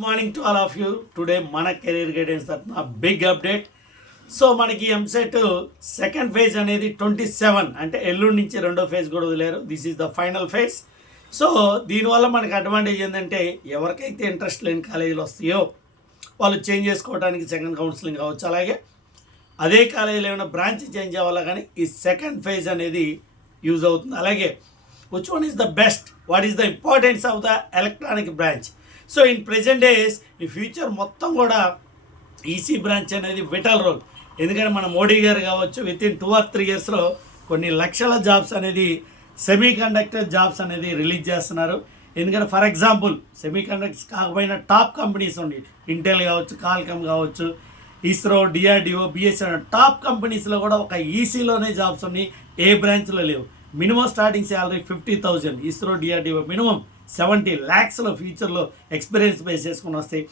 Good morning to all of you. Today మన career guidance తరఫున big update. So మనకి EAMCET second phase అనేది 27 అంటే ఎల్లుండి నుంచి రెండో ఫేజ్ కూడా వదిలేరు. This is the final phase. So దీనివల్ల మనకి అడ్వాంటేజ్ ఏంటంటే ఎవరికైతే ఇంట్రెస్ట్ లేని కాలేజీలు వస్తాయో వాళ్ళు చేంజ్ చేసుకోవడానికి సెకండ్ కౌన్సిలింగ్ కావచ్చు, అలాగే అదే కాలేజీలో ఏమైనా బ్రాంచ్ చేంజ్ అవ్వాలా కానీ ఈ సెకండ్ ఫేజ్ అనేది యూజ్ అవుతుంది. అలాగే which one is the best, what is the importance of the electronic branch. So in present days ఈ ఫ్యూచర్ మొత్తం కూడా ఈసీ బ్రాంచ్ అనేది విటల్ రోల్. ఎందుకంటే మన మోడీ గారు కావచ్చు విత్ ఇన్ 2 or 3 yearsలో కొన్ని లక్షల జాబ్స్ అనేది సెమీ కండక్టర్ జాబ్స్ అనేది రిలీజ్ చేస్తున్నారు. ఎందుకంటే ఫర్ ఎగ్జాంపుల్ సెమీ కండక్టర్స్ కాకపోయినా టాప్ కంపెనీస్ ఉన్నాయి, ఇంటెల్ కావచ్చు, కాల్కమ్ కావచ్చు, ఇస్రో, డిఆర్డిఓ, బిఎస్ఎన్ టాప్ కంపెనీస్లో కూడా ఒక ఈసీలోనే జాబ్స్ ఉన్నాయి, ఏ బ్రాంచ్లో లేవు. Minimum starting salary 50,000, ISRO, DRDO minimum 70 lakhs ఫ్యూచర్లో ఎక్స్పీరియన్స్ బేస్ చేసుకుని వస్తాయి.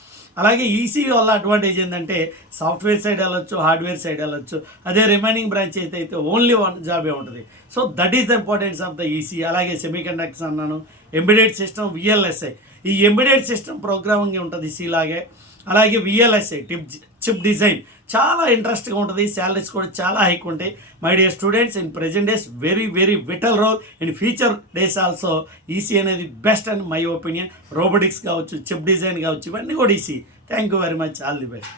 అలాగే ఈసీ వల్ల అడ్వాంటేజ్ ఏంటంటే సాఫ్ట్వేర్ సైడ్ వెళ్ళొచ్చు, హార్డ్వేర్ సైడ్ వెళ్ళొచ్చు. అదే రిమైనింగ్ బ్రాంచ్ అయితే ఓన్లీ 1 జాబే ఉంటుంది. So that is the importance of the EC. అలాగే సెమీ కండక్టర్స్ అన్నాను, ఎంబెడెడ్ సిస్టమ్, విఎల్ఎస్ఐ. ఈ ఎంబెడెడ్ సిస్టమ్ ప్రోగ్రామింగ్ ఉంటుంది సి లాగే. అలాగే విఎల్ఎస్ఐ చిప్ డిజైన్ చాలా ఇంట్రెస్ట్గా ఉంటుంది. శాలరీస్ కూడా చాలా హైక్ ఉంటాయి. My dear students, in present days very very vital role. In future days also EC అనేది బెస్ట్ అని మై ఒపీనియన్. రోబోటిక్స్ కావచ్చు, చిప్ డిజైన్ కావచ్చు, ఇవన్నీ కూడా EC. Thank you very much. All the best.